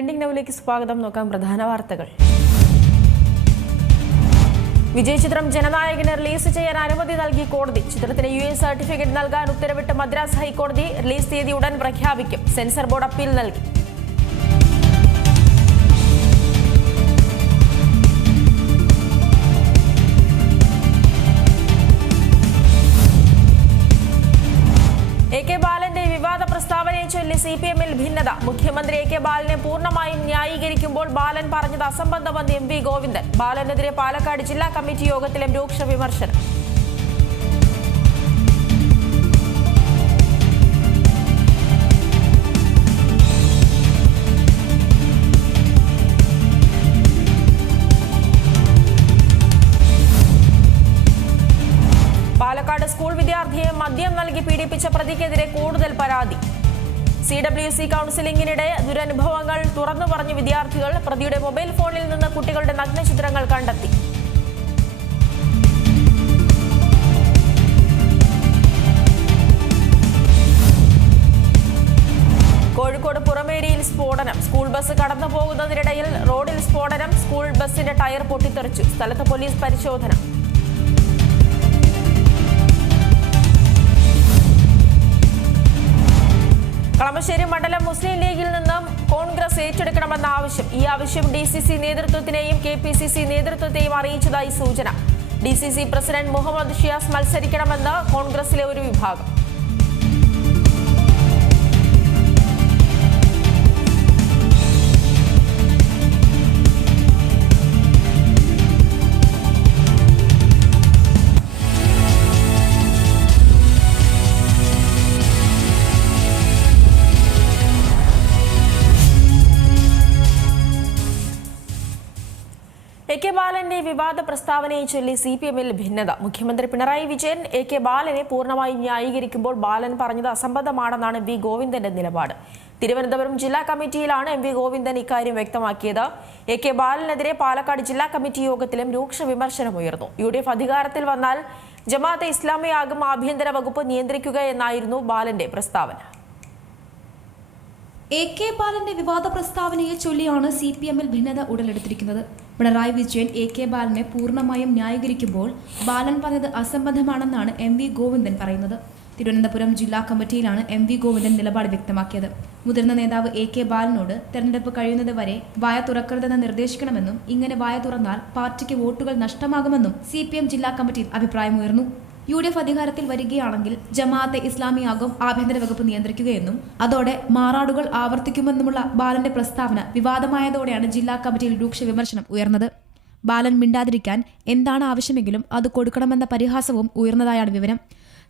Trending നൗവിലേക്ക് സ്വാഗതം. നോക്കാം പ്രധാന വാർത്തകൾ. വിജയ് ചിത്രം ജനനായകന് റിലീസ് ചെയ്യാൻ അനുമതി നൽകി കോടതി. ചിത്രത്തിന് US സർട്ടിഫിക്കറ്റ് നൽകാൻ ഉത്തരവിട്ട് മദ്രാസ് ഹൈക്കോടതി. റിലീസ് തീയതി ഉടൻ പ്രഖ്യാപിക്കും. സെൻസർ ബോർഡ് അപ്പീൽ നൽകി. AK ബാലന്റെ വിവാദ പ്രസ്താവനയെ ചൊല്ലി CPM-ൽ ഭിന്നത. മുഖ്യമന്ത്രി AK ബാലനെ പൂർണ്ണമായും ന്യായീകരിക്കുമ്പോൾ ബാലൻ പറഞ്ഞത് അസംബന്ധമെന്ന് MV ഗോവിന്ദൻ. ബാലനെതിരെ പാലക്കാട് ജില്ലാ കമ്മിറ്റി യോഗത്തിലും രൂക്ഷ വിമർശനം. പാലക്കാട് സ്കൂൾ വിദ്യാർത്ഥിയെ മദ്യം നൽകി പീഡിപ്പിച്ച പ്രതിക്കെതിരെ കൂടുതൽ പരാതി. CWC കൗൺസിലിംഗിനിടെ ദുരനുഭവങ്ങൾ തുറന്നു പറഞ്ഞ വിദ്യാർത്ഥികൾ. പ്രതിയുടെ മൊബൈൽ ഫോണിൽ നിന്ന് കുട്ടികളുടെ നഗ്നചിത്രങ്ങൾ കണ്ടെത്തി. കോഴിക്കോട് പുറമേരിയിൽ സ്ഫോടനം. സ്കൂൾ ബസ് കടന്നു പോകുന്നതിനിടയിൽ റോഡിൽ സ്ഫോടനം. സ്കൂൾ ബസിന്റെ ടയർ പൊട്ടിത്തെറിച്ചു. സ്ഥലത്ത് പോലീസ് പരിശോധന. കളമശ്ശേരി മണ്ഡലം മുസ്ലിം ലീഗിൽ നിന്നും കോൺഗ്രസ് ഏറ്റെടുക്കണമെന്ന ആവശ്യം. ഈ ആവശ്യം DCC നേതൃത്വത്തിനെയും KPCC നേതൃത്വത്തെയും അറിയിച്ചതായി സൂചന. DCC പ്രസിഡന്റ് മുഹമ്മദ് ഷിയാസ് മത്സരിക്കണമെന്ന് കോൺഗ്രസിലെ ഒരു വിഭാഗം. AK ബാലന്റെ വിവാദ പ്രസ്താവനയെ ചൊല്ലി CPM-ൽ ഭിന്നത. മുഖ്യമന്ത്രി പിണറായി വിജയൻ AK ബാലനെ പൂർണ്ണമായും ന്യായീകരിക്കുമ്പോൾ ബാലൻ പറഞ്ഞത് അസംബന്ധമാണെന്നാണ് MV ഗോവിന്ദന്റെ നിലപാട്. തിരുവനന്തപുരം ജില്ലാ കമ്മിറ്റിയിലാണ് MV ഗോവിന്ദൻ ഇക്കാര്യം വ്യക്തമാക്കിയത്. AK ബാലനെതിരെ പാലക്കാട് ജില്ലാ കമ്മിറ്റി യോഗത്തിലും രൂക്ഷ വിമർശനമുയർന്നു. UDF അധികാരത്തിൽ വന്നാൽ ജമാഅത്തെ ഇസ്ലാമിയാകും ആഭ്യന്തര വകുപ്പ് നിയന്ത്രിക്കുക എന്നായിരുന്നു ബാലന്റെ പ്രസ്താവന. AK ബാലന്റെ വിവാദ പ്രസ്താവനയെ ചൊല്ലിയാണ് CPM-ൽ ഭിന്നത ഉടലെടുത്തിരിക്കുന്നത്. പിണറായി വിജയൻ AK ബാലനെ പൂർണ്ണമായും ന്യായീകരിക്കുമ്പോൾ ബാലൻ പറഞ്ഞത് അസംബന്ധമാണെന്നാണ് MV ഗോവിന്ദൻ പറയുന്നത്. തിരുവനന്തപുരം ജില്ലാ കമ്മിറ്റിയിലാണ് MV ഗോവിന്ദൻ നിലപാട് വ്യക്തമാക്കിയത്. മുതിർന്ന നേതാവ് AK ബാലനോട് തെരഞ്ഞെടുപ്പ് കഴിയുന്നത് വരെ വായ തുറക്കരുതെന്ന് നിർദ്ദേശിക്കണമെന്നും ഇങ്ങനെ വായ തുറന്നാൽ പാർട്ടിക്ക് വോട്ടുകൾ നഷ്ടമാകുമെന്നും CPM ജില്ലാ കമ്മിറ്റിയിൽ അഭിപ്രായമുയർന്നു. UDF അധികാരത്തിൽ വരികയാണെങ്കിൽ ജമാഅത്തെ ഇസ്ലാമിയാകും ആഭ്യന്തര വകുപ്പ് നിയന്ത്രിക്കുകയെന്നും അതോടെ മാറാടുകൾ ആവർത്തിക്കുമെന്നുമുള്ള ബാലന്റെ പ്രസ്താവന വിവാദമായതോടെയാണ് ജില്ലാ കമ്മിറ്റിയിൽ രൂക്ഷ വിമർശനം ഉയർന്നത്. ബാലൻ മിണ്ടാതിരിക്കാൻ എന്താണ് ആവശ്യമെങ്കിലും അത് കൊടുക്കണമെന്ന പരിഹാസവും ഉയർന്നതായാണ് വിവരം.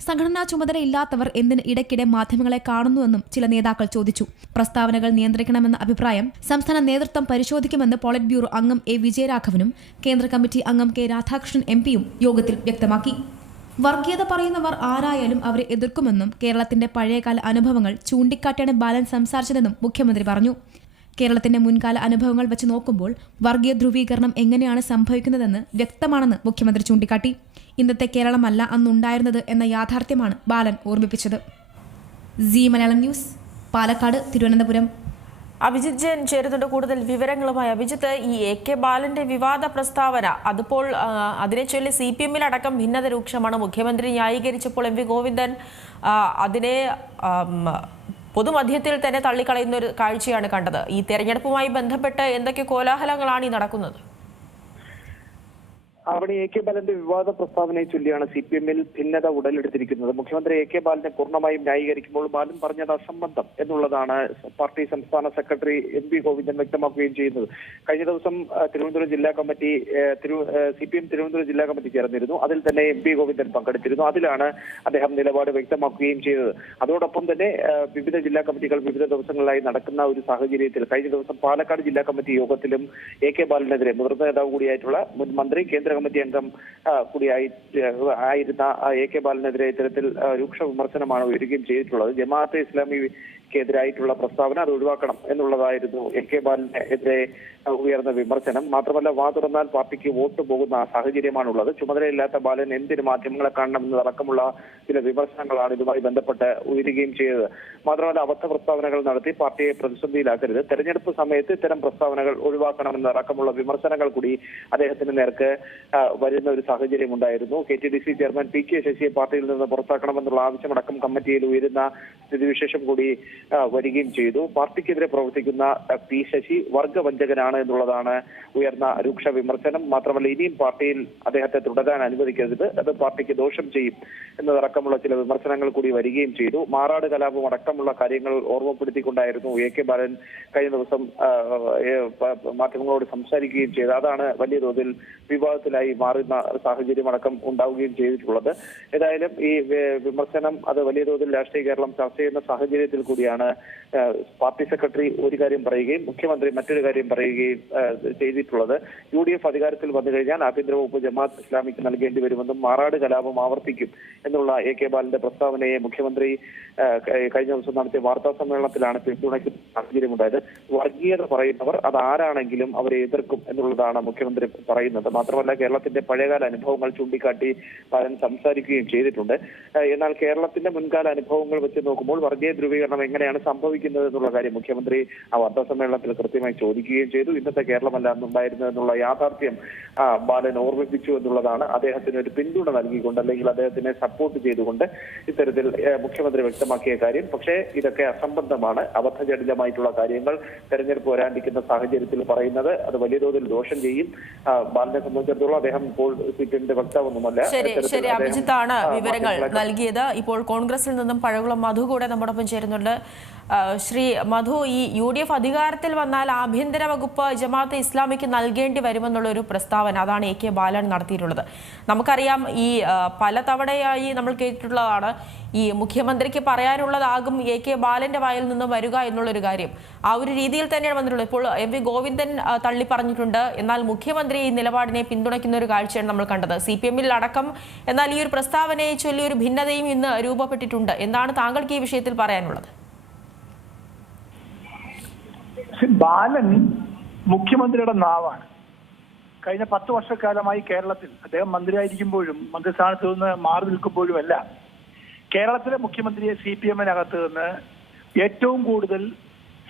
സംഘടനാ ചുമതലയില്ലാത്തവർ എന്തിന് ഇടയ്ക്കിടെ മാധ്യമങ്ങളെ കാണുന്നുവെന്നും ചില നേതാക്കൾ ചോദിച്ചു. പ്രസ്താവനകൾ നിയന്ത്രിക്കണമെന്ന അഭിപ്രായം സംസ്ഥാന നേതൃത്വം പരിശോധിക്കുമെന്ന് പോളിറ്റ് ബ്യൂറോ അംഗം A വിജയരാഘവനും കേന്ദ്ര കമ്മിറ്റി അംഗം K രാധാകൃഷ്ണൻ MP-യും യോഗത്തിൽ വ്യക്തമാക്കി. വർഗീയത പറയുന്നവർ ആരായാലും അവരെ എതിർക്കുമെന്നും കേരളത്തിന്റെ പഴയകാല അനുഭവങ്ങൾ ചൂണ്ടിക്കാട്ടിയാണ് ബാലൻ സംസാരിച്ചതെന്നും മുഖ്യമന്ത്രി പറഞ്ഞു. കേരളത്തിന്റെ മുൻകാല അനുഭവങ്ങൾ വെച്ച് നോക്കുമ്പോൾ വർഗീയ ധ്രുവീകരണം എങ്ങനെയാണ് സംഭവിക്കുന്നതെന്ന് വ്യക്തമാണെന്ന് മുഖ്യമന്ത്രി ചൂണ്ടിക്കാട്ടി. ഇന്നത്തെ കേരളമല്ല അന്നുണ്ടായിരുന്നത് എന്ന യാഥാർത്ഥ്യമാണ് ബാലൻ ഓർമ്മിപ്പിച്ചത്. C Malayalam news, Palakkad, Thiruvananthapuram. അഭിജിത്ത് ജയൻ ചേരുന്നുണ്ട് കൂടുതൽ വിവരങ്ങളുമായി. അഭിജിത്ത്, ഈ AK ബാലന്റെ വിവാദ പ്രസ്താവന അതിപ്പോൾ അതിനെ ചൊല്ലി CPM-ൽ അടക്കം ഭിന്നത രൂക്ഷമാണ്. മുഖ്യമന്ത്രി ന്യായീകരിച്ചപ്പോൾ MV ഗോവിന്ദൻ അതിനെ പൊതുമധ്യത്തിൽ തന്നെ തള്ളിക്കളയുന്ന ഒരു കാഴ്ചയാണ് കണ്ടത്. ഈ തെരഞ്ഞെടുപ്പുമായി ബന്ധപ്പെട്ട് എന്തൊക്കെ കോലാഹലങ്ങളാണ് ഈ നടക്കുന്നത്? അവിടെ AK ബാലന്റെ വിവാദ പ്രസ്താവനയെ ചൊല്ലിയാണ് CPM-ൽ ഭിന്നത ഉടലെടുത്തിരിക്കുന്നത്. മുഖ്യമന്ത്രി AK ബാലനെ പൂർണ്ണമായും ന്യായീകരിക്കുമ്പോൾ ബാലൻ പറഞ്ഞത് അസംബന്ധം എന്നുള്ളതാണ് പാർട്ടി സംസ്ഥാന സെക്രട്ടറി MV ഗോവിന്ദൻ വ്യക്തമാക്കുകയും ചെയ്യുന്നത്. കഴിഞ്ഞ ദിവസം തിരുവനന്തപുരം ജില്ലാ കമ്മിറ്റി CPM തിരുവനന്തപുരം ജില്ലാ കമ്മിറ്റി ചേർന്നിരുന്നു. അതിൽ തന്നെ MV ഗോവിന്ദൻ പങ്കെടുത്തിരുന്നു. അതിലാണ് അദ്ദേഹം നിലപാട് വ്യക്തമാക്കുകയും ചെയ്തത്. അതോടൊപ്പം തന്നെ വിവിധ ജില്ലാ കമ്മിറ്റികൾ വിവിധ ദിവസങ്ങളിലായി നടക്കുന്ന ഒരു സാഹചര്യത്തിൽ കഴിഞ്ഞ ദിവസം പാലക്കാട് ജില്ലാ കമ്മിറ്റി യോഗത്തിലും AK ബാലനെതിരെ മുതിർന്ന നേതാവ് കൂടിയായിട്ടുള്ള മുൻ മന്ത്രി കേന്ദ്ര കമ്മിറ്റി അംഗം കൂടിയായിരുന്ന AK ബാലനെതിരെ ഇത്തരത്തിൽ രൂക്ഷ വിമർശനമാണ് ഉയരുകയും ചെയ്തിട്ടുള്ളത്. ജമാഅത്തെ ഇസ്ലാമി എതിരായിട്ടുള്ള പ്രസ്താവന അത് ഒഴിവാക്കണം എന്നുള്ളതായിരുന്നു AK ബാലനെതിരെ ഉയർന്ന വിമർശനം. മാത്രമല്ല, വാ തുറന്നാൽ പാർട്ടിക്ക് വോട്ട് പോകുന്ന സാഹചര്യമാണുള്ളത്. ചുമതലയില്ലാത്ത ബാലൻ എന്തിന് മാധ്യമങ്ങളെ കാണണമെന്നതടക്കമുള്ള ചില വിമർശനങ്ങളാണ് ഇതുമായി ബന്ധപ്പെട്ട് ഉയരുകയും ചെയ്തത്. മാത്രമല്ല, അബദ്ധ പ്രസ്താവനകൾ നടത്തി പാർട്ടിയെ പ്രതിസന്ധിയിലാക്കരുത്, തെരഞ്ഞെടുപ്പ് സമയത്ത് ഇത്തരം പ്രസ്താവനകൾ ഒഴിവാക്കണമെന്നതടക്കമുള്ള വിമർശനങ്ങൾ കൂടി അദ്ദേഹത്തിന് നേർക്ക് വരുന്ന ഒരു സാഹചര്യം ഉണ്ടായിരുന്നു. KTDC ചെയർമാൻ PK ശശിയെ പാർട്ടിയിൽ നിന്ന് പുറത്താക്കണമെന്നുള്ള ആവശ്യമടക്കം കമ്മിറ്റിയിൽ ഉയരുന്ന സ്ഥിതിവിശേഷം കൂടി വരികയും ചെയ്തു. പാർട്ടിക്കെതിരെ പ്രവർത്തിക്കുന്ന P ശശി വർഗവഞ്ചകനാണ് എന്നുള്ളതാണ് ഉയർന്ന രൂക്ഷ വിമർശനം. മാത്രമല്ല, ഇനിയും പാർട്ടിയിൽ അദ്ദേഹത്തെ തുടരാൻ അനുവദിക്കരുത്, അത് പാർട്ടിക്ക് ദോഷം ചെയ്യും എന്നതടക്കമുള്ള ചില വിമർശനങ്ങൾ കൂടി വരികയും ചെയ്തു. മാറാട് കലാപം അടക്കമുള്ള കാര്യങ്ങൾ ഓർമ്മപ്പെടുത്തിക്കൊണ്ടായിരുന്നു AK ബാലൻ കഴിഞ്ഞ ദിവസം മാധ്യമങ്ങളോട് സംസാരിക്കുകയും ചെയ്തത്. അതാണ് വലിയ തോതിൽ വിവാദത്തിലായി മാറുന്ന സാഹചര്യം അടക്കം ഉണ്ടാവുകയും ചെയ്തിട്ടുള്ളത്. ഏതായാലും ഈ വിമർശനം അത് വലിയ തോതിൽ രാഷ്ട്രീയ കേരളം ചർച്ച ചെയ്യുന്ന സാഹചര്യത്തിൽ കൂടിയാണ് പാർട്ടി സെക്രട്ടറി ഒരു കാര്യം പറയുകയും മുഖ്യമന്ത്രി മറ്റൊരു കാര്യം പറയുകയും ചെയ്തിട്ടുള്ളത്. UDF അധികാരത്തിൽ വന്നു കഴിഞ്ഞാൽ ആഭ്യന്തര വകുപ്പ് ജമാഅത്ത് ഇസ്ലാമിക്ക് നൽകേണ്ടി വരുമെന്നും മാറാട് കലാപം ആവർത്തിക്കും എന്നുള്ള AK ബാലന്റെ പ്രസ്താവനയെ മുഖ്യമന്ത്രി കഴിഞ്ഞ ദിവസം നടത്തിയ വാർത്താ സമ്മേളനത്തിലാണ് പിന്തുണയ്ക്കുന്ന സാഹചര്യമുണ്ടായത്. വർഗീയത പറയുന്നവർ അതാരാണെങ്കിലും അവരെ എതിർക്കും എന്നുള്ളതാണ് മുഖ്യമന്ത്രി പറയുന്നത്. മാത്രമല്ല, കേരളത്തിന്റെ പഴയകാല അനുഭവങ്ങൾ ചൂണ്ടിക്കാട്ടി ബാലൻ സംസാരിക്കുകയും ചെയ്തിട്ടുണ്ട്. എന്നാൽ കേരളത്തിന്റെ മുൻകാല അനുഭവങ്ങൾ വെച്ച് നോക്കുമ്പോൾ വർഗീയ ധ്രുവീകരണം എങ്ങനെയാണ് സംഭവിക്കുന്നത് എന്നുള്ള കാര്യം മുഖ്യമന്ത്രി ആ വാർത്താ സമ്മേളനത്തിൽ കൃത്യമായി ചോദിക്കുകയും ചെയ്തു. ഇന്നത്തെ കേരളമല്ല അന്നുണ്ടായിരുന്നത് എന്നുള്ള യാഥാർത്ഥ്യം ബാലൻ ഓർമ്മിപ്പിച്ചു എന്നുള്ളതാണ് അദ്ദേഹത്തിന് ഒരു പിന്തുണ നൽകിക്കൊണ്ട് അല്ലെങ്കിൽ അദ്ദേഹത്തിനെ സപ്പോർട്ട് ചെയ്തുകൊണ്ട് ഇത്തരത്തിൽ മുഖ്യമന്ത്രി വ്യക്തമാക്കിയ കാര്യം. പക്ഷേ ഇതൊക്കെ അസംബന്ധമാണ്, അബദ്ധജടിലമായിട്ടുള്ള കാര്യങ്ങൾ തെരഞ്ഞെടുപ്പ് വരാണ്ടിരിക്കുന്ന സാഹചര്യത്തിൽ പറയുന്നത് അത് വലിയ തോതിൽ ദോഷം ചെയ്യും. ബാലനെ സംബന്ധിച്ചിടത്തോളം അദ്ദേഹം ഇപ്പോൾ CPMന്റെ വക്താവൊന്നുമല്ല. ശരി, അഭിജിത്താണ് വിവരങ്ങൾ നൽകിയത്. ഇപ്പോൾ കോൺഗ്രസിൽ നിന്നും പഴകുളം മധു കൂടെ നമ്മോടൊപ്പം ചേരുന്നുണ്ട്. ശ്രീ മധു, ഈ UDF അധികാരത്തിൽ വന്നാൽ ആഭ്യന്തര വകുപ്പ് ജമാഅത്തെ ഇസ്ലാമിക്ക് നൽകേണ്ടി വരുമെന്നുള്ള ഒരു പ്രസ്താവന അതാണ് AK ബാലൻ നടത്തിയിട്ടുള്ളത്. നമുക്കറിയാം, ഈ പലതവണയായി നമ്മൾ കേട്ടിട്ടുള്ളതാണ്, ഈ മുഖ്യമന്ത്രിക്ക് പറയാനുള്ളതാകും AK ബാലന്റെ വായിൽ നിന്ന് വരിക എന്നുള്ളൊരു കാര്യം. ആ ഒരു രീതിയിൽ തന്നെയാണ് വന്നിട്ടുള്ളത്. ഇപ്പോൾ MV ഗോവിന്ദൻ തള്ളി പറഞ്ഞിട്ടുണ്ട്, എന്നാൽ മുഖ്യമന്ത്രി ഈ നിലപാടിനെ പിന്തുണയ്ക്കുന്ന ഒരു കാഴ്ചയാണ് നമ്മൾ കണ്ടത്. CPMൽ അടക്കം എന്നാൽ ഈ ഒരു പ്രസ്താവനയെ ചൊല്ലി ഒരു ഭിന്നതയും ഇന്ന് രൂപപ്പെട്ടിട്ടുണ്ട്. എന്താണ് താങ്കൾക്ക് ഈ വിഷയത്തിൽ പറയാനുള്ളത്? ബാലൻ മുഖ്യമന്ത്രിയുടെ നാവാണ്. കഴിഞ്ഞ 10 വർഷക്കാലമായി കേരളത്തിൽ അദ്ദേഹം മന്ത്രിയായിരിക്കുമ്പോഴും മന്ത്രിസ്ഥാനത്ത് നിന്ന് മാറി നിൽക്കുമ്പോഴുമല്ല കേരളത്തിലെ മുഖ്യമന്ത്രിയെ CPMനകത്ത് നിന്ന് ഏറ്റവും കൂടുതൽ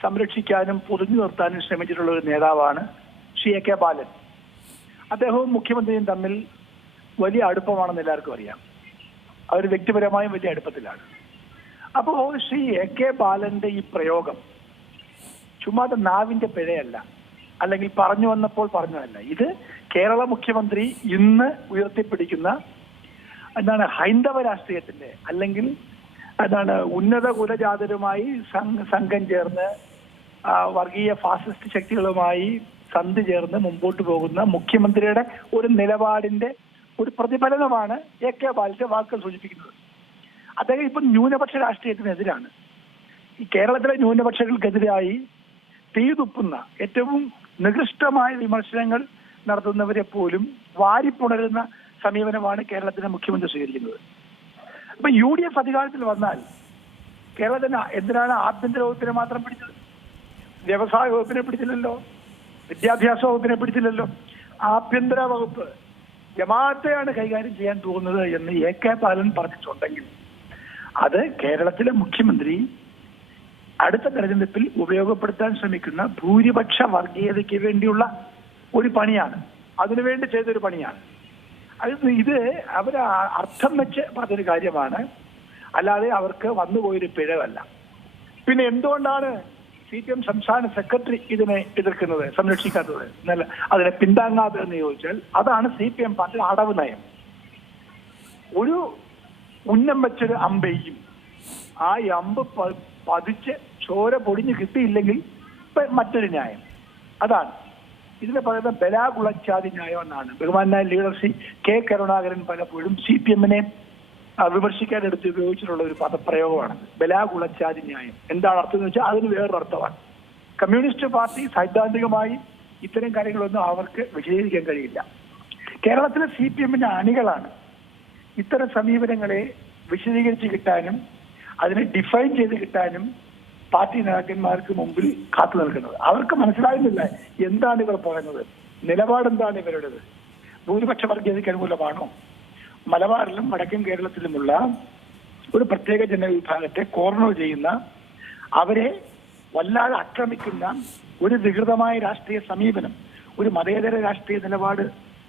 സംരക്ഷിക്കാനും പൊതിഞ്ഞു നിർത്താനും ശ്രമിച്ചിട്ടുള്ള ഒരു നേതാവാണ് ശ്രീ AK ബാലൻ. അദ്ദേഹവും മുഖ്യമന്ത്രിയും തമ്മിൽ വലിയ അടുപ്പമാണെന്ന് എല്ലാവർക്കും അറിയാം. അവർ വ്യക്തിപരമായും വലിയ അടുപ്പത്തിലാണ്. അപ്പോൾ ശ്രീ AK ബാലന്റെ ഈ പ്രയോഗം ചുമ്മാതെ നാവിന്റെ പിഴയല്ല, അല്ലെങ്കിൽ പറഞ്ഞു വന്നപ്പോൾ പറഞ്ഞതല്ല. ഇത് കേരള മുഖ്യമന്ത്രി ഇന്ന് ഉയർത്തിപ്പിടിക്കുന്ന ഹൈന്ദവ രാഷ്ട്രീയത്തിന്റെ അല്ലെങ്കിൽ ഉന്നത കുലജാതരുമായി സംഘം ചേർന്ന് വർഗീയ ഫാസിസ്റ്റ് ശക്തികളുമായി സന്ധി ചേർന്ന് മുമ്പോട്ട് പോകുന്ന മുഖ്യമന്ത്രിയുടെ ഒരു നിലപാടിന്റെ ഒരു പ്രതിഫലനമാണ് AK ബാലന്റെ വാക്കുകൾ സൂചിപ്പിക്കുന്നത്. അദ്ദേഹം ഇപ്പം ന്യൂനപക്ഷ രാഷ്ട്രീയത്തിനെതിരാണ്. ഈ കേരളത്തിലെ ന്യൂനപക്ഷങ്ങൾക്കെതിരായി തീതുപ്പുന്ന ഏറ്റവും നികൃഷ്ടമായ വിമർശനങ്ങൾ നടത്തുന്നവരെ പോലും വാരിപ്പുണരുന്ന സമീപനമാണ് കേരളത്തിലെ മുഖ്യമന്ത്രി സ്വീകരിക്കുന്നത്. അപ്പൊ UDF അധികാരത്തിൽ വന്നാൽ കേരളത്തിന് എന്തിനാണ് ആഭ്യന്തര വകുപ്പിനെ മാത്രം പിടിച്ചത്? വ്യവസായ വകുപ്പിനെ പിടിച്ചില്ലല്ലോ, വിദ്യാഭ്യാസ വകുപ്പിനെ പിടിച്ചില്ലല്ലോ. ആഭ്യന്തര വകുപ്പ് ജമാഅത്തെയാണ് കൈകാര്യം ചെയ്യാൻ പോകുന്നത് എന്ന് AK ബാലൻ പറഞ്ഞിട്ടുണ്ടെങ്കിൽ അത് കേരളത്തിലെ മുഖ്യമന്ത്രി അടുത്ത തെരഞ്ഞെടുപ്പിൽ ഉപയോഗപ്പെടുത്താൻ ശ്രമിക്കുന്ന ഭൂരിപക്ഷ വർഗീയതയ്ക്ക് വേണ്ടിയുള്ള ഒരു പണിയാണ്, അതിനുവേണ്ടി ചെയ്തൊരു പണിയാണ്. ഇത് അവർ അർത്ഥം വെച്ച് പറഞ്ഞൊരു കാര്യമാണ്, അല്ലാതെ അവർക്ക് വന്നുപോയൊരു പിഴവല്ല. പിന്നെ എന്തുകൊണ്ടാണ് CPM സംസ്ഥാന സെക്രട്ടറി ഇതിനെ എതിർക്കുന്നത്, സംരക്ഷിക്കാത്തത്, അതിനെ പിന്താങ്ങാത്തത് എന്ന് ചോദിച്ചാൽ അതാണ് CPM പാർട്ടി അടവ് നയം. ഒരു ഉന്നം വെച്ചൊരു അമ്പെയ്യും ആ അമ്പ് പതിച്ച് ചോര പൊടിഞ്ഞ് കിട്ടിയില്ലെങ്കിൽ മറ്റൊരു ന്യായം. അതാണ് ഇതിനെ പറയുന്ന ബലാകുളച്ചാതി ന്യായം എന്നാണ്. ബഹുമാനായ ലീഡർ K കരുണാകരൻ പലപ്പോഴും CPMനെ വിമർശിക്കാൻ എടുത്ത് ഉപയോഗിച്ചിട്ടുള്ള ഒരു പദപ്രയോഗമാണ് ബലാകുളച്ചാതി ന്യായം. എന്താണ് അർത്ഥം എന്ന് വെച്ചാൽ അതിന് വേറൊരു അർത്ഥമാണ്. കമ്മ്യൂണിസ്റ്റ് പാർട്ടി സൈദ്ധാന്തികമായി ഇത്തരം കാര്യങ്ങളൊന്നും അവർക്ക് വിശദീകരിക്കാൻ കഴിയില്ല. കേരളത്തിലെ CPMന്റെ അണികളാണ് ഇത്തരം സമീപനങ്ങളെ വിശദീകരിച്ച് കിട്ടാനും അതിനെ ഡിഫൈൻ ചെയ്ത് കിട്ടാനും പാർട്ടി നേതാക്കന്മാർക്ക് മുമ്പിൽ കാത്തു നിൽക്കുന്നത്. അവർക്ക് മനസ്സിലാകുന്നില്ല എന്താണ് ഇവർ പറയുന്നത്, നിലപാടെന്താണ് ഇവരുടേത്. ഭൂരിപക്ഷ വർഗീയതയ്ക്ക് അനുകൂലമാണോ? മലബാറിലും വടക്കൻ കേരളത്തിലുമുള്ള ഒരു പ്രത്യേക ജനവിഭാഗത്തെ കോർണർ ചെയ്യുന്ന, അവരെ വല്ലാതെ ആക്രമിക്കുന്ന ഒരു വികൃതമായ രാഷ്ട്രീയ സമീപനം, ഒരു മതേതര രാഷ്ട്രീയ നിലപാട്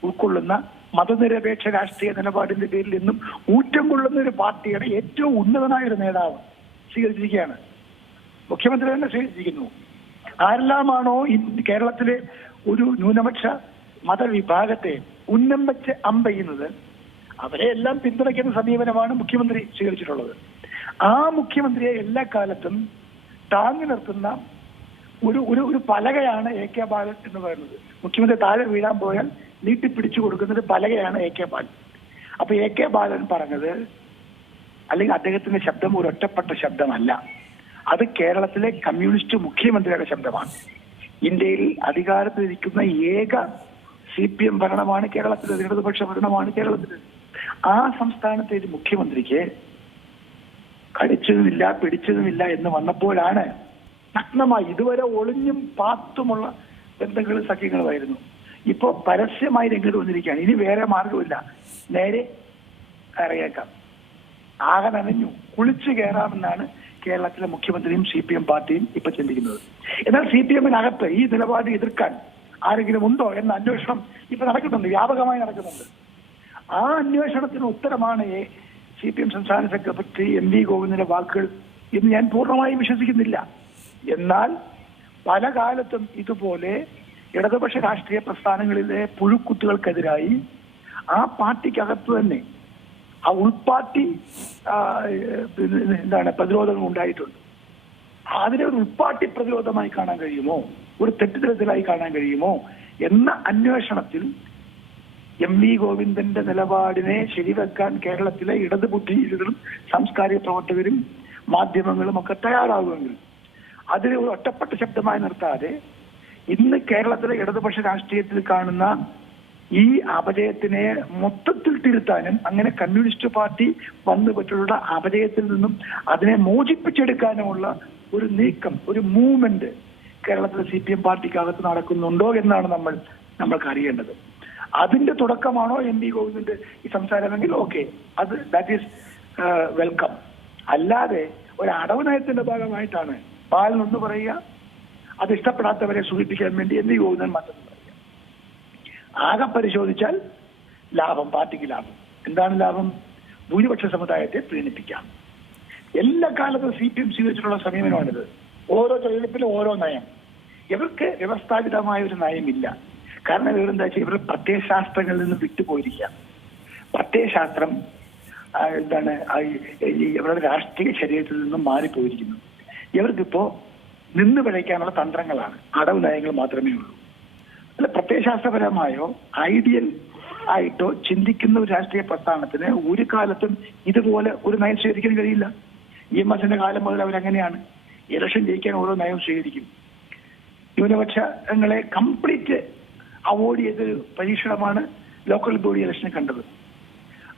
ഉൾക്കൊള്ളുന്ന, മതനിരപേക്ഷ രാഷ്ട്രീയ നിലപാടിന്റെ പേരിൽ നിന്നും ഊറ്റം കൊള്ളുന്ന ഒരു പാർട്ടിയുടെ ഏറ്റവും ഉന്നതനായ ഒരു നേതാവ് സ്വീകരിച്ചിരിക്കുകയാണ്. മുഖ്യമന്ത്രി തന്നെ സ്വീകരിച്ചിരിക്കുന്നു. ആരെല്ലാമാണോ കേരളത്തിലെ ഒരു ന്യൂനപക്ഷ മതവിഭാഗത്തെ ഉന്നം വെച്ച് അമ്പെയ്യുന്നത്, അവരെ എല്ലാം പിന്തുണയ്ക്കുന്ന സമീപനമാണ് മുഖ്യമന്ത്രി സ്വീകരിച്ചിട്ടുള്ളത്. ആ മുഖ്യമന്ത്രിയെ എല്ലാ കാലത്തും താങ്ങി നിർത്തുന്ന ഒരു പലകയാണ് AK ബാലൻ എന്ന് പറയുന്നത്. മുഖ്യമന്ത്രി താഴെ വീഴാൻ പോയാൽ നീട്ടിപ്പിടിച്ചു കൊടുക്കുന്ന ഒരു പലകയാണ് AK ബാലൻ. അപ്പൊ AK ബാലൻ പറഞ്ഞത്, അല്ലെങ്കിൽ അദ്ദേഹത്തിന്റെ ശബ്ദം ഒരു ഒറ്റപ്പെട്ട ശബ്ദമല്ല, അത് കേരളത്തിലെ കമ്മ്യൂണിസ്റ്റ് മുഖ്യമന്ത്രിയുടെ ശബ്ദമാണ്. ഇന്ത്യയിൽ അധികാരത്തിലിരിക്കുന്ന ഏക CPM ഭരണമാണ് കേരളത്തിൽ, ഇടതുപക്ഷ ഭരണമാണ് കേരളത്തിൽ. ആ സംസ്ഥാനത്തെ ഒരു മുഖ്യമന്ത്രിക്ക് കടിച്ചതുമില്ല പിടിച്ചതുമില്ല എന്ന് വന്നപ്പോഴാണ് നഗ്നമായി, ഇതുവരെ ഒളിഞ്ഞും പാത്തുമുള്ള ബന്ധങ്ങളും സഖ്യങ്ങളുമായിരുന്നു, ഇപ്പൊ പരസ്യമായി രംഗത്ത് വന്നിരിക്കുകയാണ്. ഇനി വേറെ മാർഗമില്ല, നേരെ ഇറങ്ങിയേക്കാം, ആകെ നനഞ്ഞു കുളിച്ചു കയറാമെന്നാണ് കേരളത്തിലെ മുഖ്യമന്ത്രിയും CPM പാർട്ടിയും ഇപ്പൊ ചിന്തിക്കുന്നത്. എന്നാൽ CPM-നകത്ത് ഈ നിലപാട് എതിർക്കാൻ ആരെങ്കിലും ഉണ്ടോ എന്ന അന്വേഷണം ഇപ്പൊ നടക്കുന്നുണ്ട്, വ്യാപകമായി നടക്കുന്നുണ്ട്. ആ അന്വേഷണത്തിന് ഉത്തരമാണ് CPM സംസ്ഥാന സെക്രട്ടറി MV ഗോവിന്ദന്റെ വാക്കുകൾ എന്ന് ഞാൻ പൂർണ്ണമായും വിശ്വസിക്കുന്നില്ല. എന്നാൽ പല കാലത്തും ഇതുപോലെ ഇടതുപക്ഷ രാഷ്ട്രീയ പ്രസ്ഥാനങ്ങളിലെ പുഴുക്കുത്തുകൾക്കെതിരായി ആ പാർട്ടിക്കകത്ത് തന്നെ ആ ഉൾപാർട്ടി പ്രതിരോധങ്ങൾ ഉണ്ടായിട്ടുണ്ട്. അതിനെ ഒരു ഉൾപാർട്ടി പ്രതിരോധമായി കാണാൻ കഴിയുമോ, ഒരു തെറ്റിദ്ധരത്തിലായി കാണാൻ കഴിയുമോ എന്ന അന്വേഷണത്തിൽ MV ഗോവിന്ദന്റെ നിലപാടിനെ ശരിവെക്കാൻ കേരളത്തിലെ ഇടത് ബുദ്ധിജീവികളും സാംസ്കാരിക പ്രവർത്തകരും മാധ്യമങ്ങളും ഒക്കെ തയ്യാറാകുമെങ്കിൽ അതിനെ ഒരു ഒറ്റപ്പെട്ട ശബ്ദമായി നിർത്താതെ ഇന്ന് കേരളത്തിലെ ഇടതുപക്ഷ രാഷ്ട്രീയത്തിൽ കാണുന്ന ഈ അപജയത്തിനെ മൊത്തത്തിൽ തിരുത്താനും, അങ്ങനെ കമ്മ്യൂണിസ്റ്റ് പാർട്ടി വന്നുപറ്റുള്ള അപജയത്തിൽ നിന്നും അതിനെ മോചിപ്പിച്ചെടുക്കാനുമുള്ള ഒരു നീക്കം, ഒരു മൂവ്മെന്റ് കേരളത്തിലെ CPM പാർട്ടിക്കകത്ത് നടക്കുന്നുണ്ടോ എന്നാണ് നമ്മൾക്ക് അറിയേണ്ടത്. അതിന്റെ തുടക്കമാണോ MV ഗോവിന്ദന്റെ ഈ സംസാരമെങ്കിൽ ഓക്കെ, അത് ദാറ്റ് ഈസ് വെൽക്കം. അല്ലാതെ ഒരു അടവ് നയത്തിന്റെ ഭാഗമായിട്ടാണ് ബാലനൊന്ന് പറയുക, അത് ഇഷ്ടപ്പെടാത്തവരെ സൂചിപ്പിക്കാൻ വേണ്ടി MV ഗോവിന്ദൻ മറ്റൊന്ന് പറയുക. ആകെ പരിശോധിച്ചാൽ ലാഭം, പാർട്ടിക്ക് ലാഭം. എന്താണ് ലാഭം? ഭൂരിപക്ഷ സമുദായത്തെ പ്രീണിപ്പിക്കാം. എല്ലാ കാലത്തും CPM സ്വീകരിച്ചിട്ടുള്ള സമീപനമാണിത്. ഓരോ തെരഞ്ഞെടുപ്പിലും ഓരോ നയം. ഇവർക്ക് വ്യവസ്ഥാപിതമായ ഒരു നയമില്ല. കാരണം ഇവരെന്താ വെച്ചാൽ ഇവരുടെ പ്രത്യയശാസ്ത്രങ്ങളിൽ നിന്ന് വിട്ടുപോയിരിക്കുക. പ്രത്യയശാസ്ത്രം ഇവരുടെ രാഷ്ട്രീയ ശരീരത്തിൽ നിന്നും മാറിപ്പോയിരിക്കുന്നു. ഇവർക്കിപ്പോ നിന്ന് പിഴയ്ക്കാനുള്ള തന്ത്രങ്ങളാണ്, അടവ് നയങ്ങൾ മാത്രമേ ഉള്ളൂ. അല്ല, പ്രത്യയശാസ്ത്രപരമായോ ഐഡിയൽ ആയിട്ടോ ചിന്തിക്കുന്ന ഒരു രാഷ്ട്രീയ പ്രസ്ഥാനത്തിന് ഒരു കാലത്തും ഇതുപോലെ ഒരു നയം സ്വീകരിക്കാൻ കഴിയില്ല. EMSന്റെ കാലം മുതൽ അവരങ്ങനെയാണ്. ഇലക്ഷൻ ജയിക്കാൻ ഓരോ നയം സ്വീകരിക്കും. ന്യൂനപക്ഷങ്ങളെ കംപ്ലീറ്റ് അവോയ്ഡ് ചെയ്തൊരു പരീക്ഷണമാണ് ലോക്കൽ ബോഡി ഇലക്ഷനെ കണ്ടത്.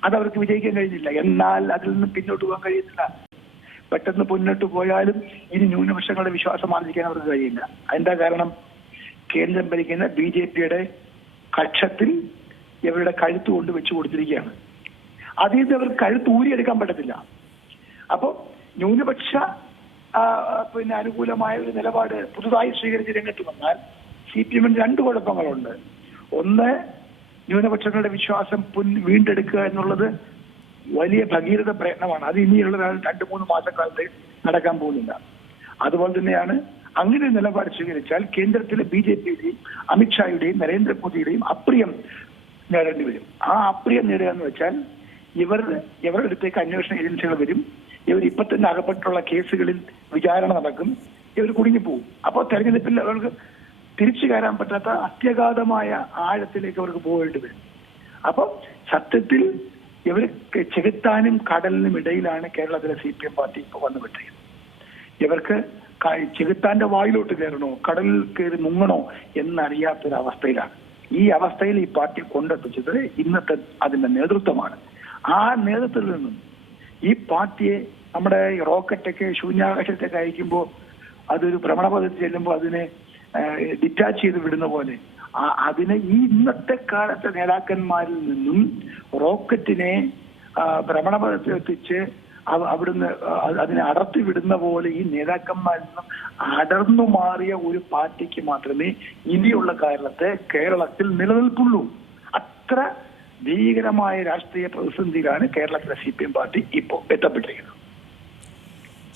അതവർക്ക് വിജയിക്കാൻ കഴിഞ്ഞില്ല. എന്നാൽ അതിൽ നിന്ന് പിന്നോട്ട് പോകാൻ കഴിയത്തില്ല. പെട്ടെന്ന് മുന്നോട്ട് പോയാലും ഇനി ന്യൂനപക്ഷങ്ങളുടെ വിശ്വാസം ആർജിക്കാൻ അവർക്ക് കഴിയില്ല. അതിന്റെ കാരണം കേന്ദ്രം ഭരിക്കുന്ന BJPയുടെ കക്ഷത്തിൽ ഇവരുടെ കഴുത്ത് കൊണ്ട് വെച്ചു കൊടുത്തിരിക്കുകയാണ്. അതിൽ നിന്ന് അവർക്ക് കഴുത്ത് ഊരിയെടുക്കാൻ പറ്റത്തില്ല. അപ്പോൾ ന്യൂനപക്ഷ അനുകൂലമായ ഒരു നിലപാട് പുതുതായി സ്വീകരിച്ച് രംഗത്ത് വന്നാൽ CPM-ന് രണ്ട് കുഴപ്പങ്ങളുണ്ട്. ഒന്ന്, ന്യൂനപക്ഷങ്ങളുടെ വിശ്വാസം വീണ്ടെടുക്കുക എന്നുള്ളത് വലിയ ഭഗീരഥ പ്രയത്നമാണ്. അത് ഇനിയുള്ള 2-3 മാസക്കാലത്ത് നടക്കാൻ പോകുന്നില്ല. അതുപോലെ തന്നെയാണ് അങ്ങനെ നിലപാട് സ്വീകരിച്ചാൽ കേന്ദ്രത്തിലെ BJPയുടെയും അമിത്ഷായുടെയും നരേന്ദ്രമോദിയുടെയും അപ്രിയം നേടേണ്ടി വരും. ആ അപ്രിയം നേടുക എന്ന് വെച്ചാൽ ഇവരുടെ അടുത്തേക്ക് അന്വേഷണ ഏജൻസികൾ വരും. ഇവർ ഇപ്പൊ തന്നെ അകപ്പെട്ടുള്ള കേസുകളിൽ വിചാരണ നടക്കും. ഇവർ കുടുങ്ങിപ്പോവും. അപ്പോൾ തെരഞ്ഞെടുപ്പിൽ അവർക്ക് തിരിച്ചു കയറാൻ പറ്റാത്ത അത്യഗാധമായ ആഴത്തിലേക്ക് അവർക്ക് പോകേണ്ടി വരും. അപ്പോൾ സത്യത്തിൽ ഇവർ ചെകുത്താനും കടലിനും ഇടയിലാണ് കേരളത്തിലെ CPM പാർട്ടി ഇപ്പോൾ വന്നുപെട്ടിരിക്കുന്നത്. ഇവർക്ക് ചെകുത്താന്റെ വായിലോട്ട് കയറണോ കടലിൽ കയറി മുങ്ങണോ എന്നറിയാത്തൊരവസ്ഥയിലാണ്. ഈ അവസ്ഥയിൽ ഈ പാർട്ടി കൊണ്ടെത്തിച്ചത് ഇന്നത്തെ അതിന്റെ നേതൃത്വമാണ്. ആ നേതൃത്വത്തിൽ നിന്നും ഈ പാർട്ടിയെ നമ്മുടെ റോക്കറ്റൊക്കെ ശൂന്യാകാശത്തേക്ക് അയക്കുമ്പോൾ അതൊരു ഭ്രമണപഥത്തിൽ ചെല്ലുമ്പോൾ അതിനെ ഡിറ്റാച്ച് ചെയ്ത് വിടുന്ന പോലെ അതിനെ ഈ ഇന്നത്തെ കാലത്തെ നേതാക്കന്മാരിൽ നിന്നും റോക്കറ്റിനെ ഭ്രമണപഥത്തിൽ എത്തിച്ച് അവിടുന്ന് അതിനെ അടർത്തി വിടുന്ന പോലെ ഈ നേതാക്കന്മാരിൽ നിന്നും അടർന്നു മാറിയ ഒരു പാർട്ടിക്ക് മാത്രമേ ഇനിയുള്ള കേരളത്തിൽ നിലനിൽപ്പുള്ളൂ. അത്ര ഭീകരമായ രാഷ്ട്രീയ പ്രതിസന്ധിയിലാണ് കേരളത്തിലെ CPM പാർട്ടി ഇപ്പോൾ എത്തപ്പെട്ടിരിക്കുന്നത്.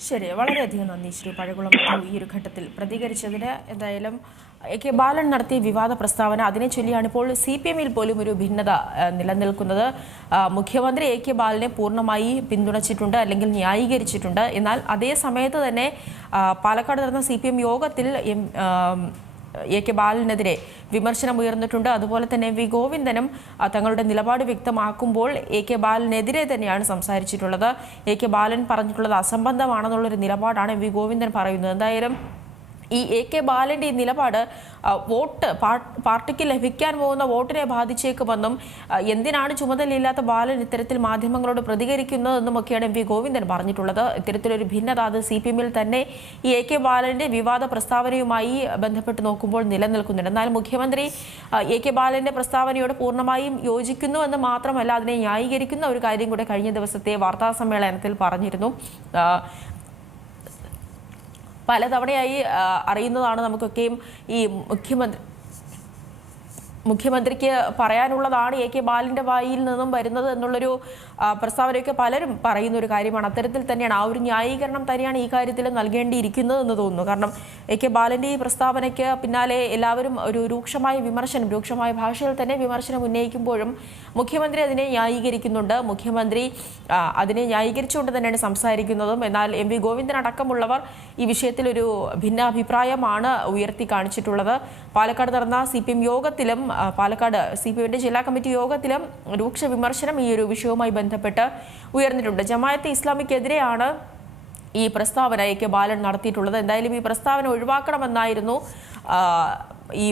ശരി, വളരെയധികം നന്ദി ശ്രീ പഴകുളം ഈ ഒരു ഘട്ടത്തിൽ പ്രതികരിച്ചതിന്. എന്തായാലും AK ബാലൻ നടത്തിയ വിവാദ പ്രസ്താവന അതിനെ ചൊല്ലിയാണ് ഇപ്പോൾ CPM-ൽ പോലും ഒരു ഭിന്നത നിലനിൽക്കുന്നത്. മുഖ്യമന്ത്രി AK ബാലനെ പൂർണ്ണമായി പിന്തുണച്ചിട്ടുണ്ട്, അല്ലെങ്കിൽ ന്യായീകരിച്ചിട്ടുണ്ട്. എന്നാൽ അതേ സമയത്ത് തന്നെ പാലക്കാട് നടന്ന CPM യോഗത്തിൽ AK ബാലനെതിരെ വിമർശനം ഉയർന്നിട്ടുണ്ട്. അതുപോലെ തന്നെ MV ഗോവിന്ദനും തങ്ങളുടെ നിലപാട് വ്യക്തമാക്കുമ്പോൾ AK ബാലനെതിരെ തന്നെയാണ് സംസാരിച്ചിട്ടുള്ളത്. AK ബാലൻ പറഞ്ഞിട്ടുള്ളത് അസംബന്ധമാണെന്നുള്ളൊരു നിലപാടാണ് MV ഗോവിന്ദൻ പറയുന്നത്. എന്തായാലും ഈ AK ബാലന്റെ ഈ നിലപാട് വോട്ട് പാർട്ടിക്ക് ലഭിക്കാൻ പോകുന്ന വോട്ടിനെ ബാധിച്ചേക്കുമെന്നും എന്തിനാണ് ചുമതലയില്ലാത്ത ബാലൻ ഇത്തരത്തിൽ മാധ്യമങ്ങളോട് പ്രതികരിക്കുന്നതെന്നുമൊക്കെയാണ് MV ഗോവിന്ദൻ പറഞ്ഞിട്ടുള്ളത്. ഇത്തരത്തിലൊരു ഭിന്നത അത് CPM-ൽ തന്നെ ഈ AK ബാലന്റെ വിവാദ പ്രസ്താവനയുമായി ബന്ധപ്പെട്ട് നോക്കുമ്പോൾ നിലനിൽക്കുന്നുണ്ട്. എന്നാൽ മുഖ്യമന്ത്രി AK ബാലന്റെ പ്രസ്താവനയോട് പൂർണ്ണമായും യോജിക്കുന്നു എന്ന് മാത്രമല്ല, അതിനെ ന്യായീകരിക്കുന്ന ഒരു കാര്യം കൂടെ കഴിഞ്ഞ ദിവസത്തെ വാർത്താ സമ്മേളനത്തിൽ പറഞ്ഞിരുന്നു. പലതവണയായി അറിയുന്നതാണ് നമുക്കൊക്കെയും ഈ മുഖ്യമന്ത്രിക്ക് പറയാനുള്ളതാണ് AK ബാലന്റെ വായിൽ നിന്നും വരുന്നത് എന്നുള്ളൊരു പ്രസ്താവനയൊക്കെ പലരും പറയുന്ന ഒരു കാര്യമാണ്. അത്തരത്തിൽ തന്നെയാണ് ആ ഒരു ന്യായീകരണം തന്നെയാണ് ഈ കാര്യത്തിൽ നൽകേണ്ടിയിരിക്കുന്നത് എന്ന് തോന്നുന്നു. കാരണം AK ബാലന്റെ ഈ പ്രസ്താവനയ്ക്ക് പിന്നാലെ എല്ലാവരും ഒരു രൂക്ഷമായ ഭാഷയിൽ തന്നെ വിമർശനം ഉന്നയിക്കുമ്പോഴും മുഖ്യമന്ത്രി അതിനെ ന്യായീകരിക്കുന്നുണ്ട്. മുഖ്യമന്ത്രി അതിനെ ന്യായീകരിച്ചുകൊണ്ട് തന്നെയാണ് സംസാരിക്കുന്നതും. എന്നാൽ MV ഗോവിന്ദൻ അടക്കമുള്ളവർ ഈ വിഷയത്തിൽ ഒരു ഭിന്നാഭിപ്രായമാണ് ഉയർത്തി കാണിച്ചിട്ടുള്ളത്. പാലക്കാട് നടന്ന CPM യോഗത്തിലും പാലക്കാട് CPM-ന്റെ ജില്ലാ കമ്മിറ്റി യോഗത്തിലും രൂക്ഷ വിമർശനം ഈ ഒരു വിഷയവുമായി ബന്ധപ്പെട്ട് ഉയർന്നിട്ടുണ്ട്. ജമാഅത്തെ ഇസ്ലാമിക്കെതിരെയാണ് ഈ പ്രസ്താവന AK ബാലൻ നടത്തിയിട്ടുള്ളത്. എന്തായാലും ഈ പ്രസ്താവന ഒഴിവാക്കണമെന്നായിരുന്നു ഈ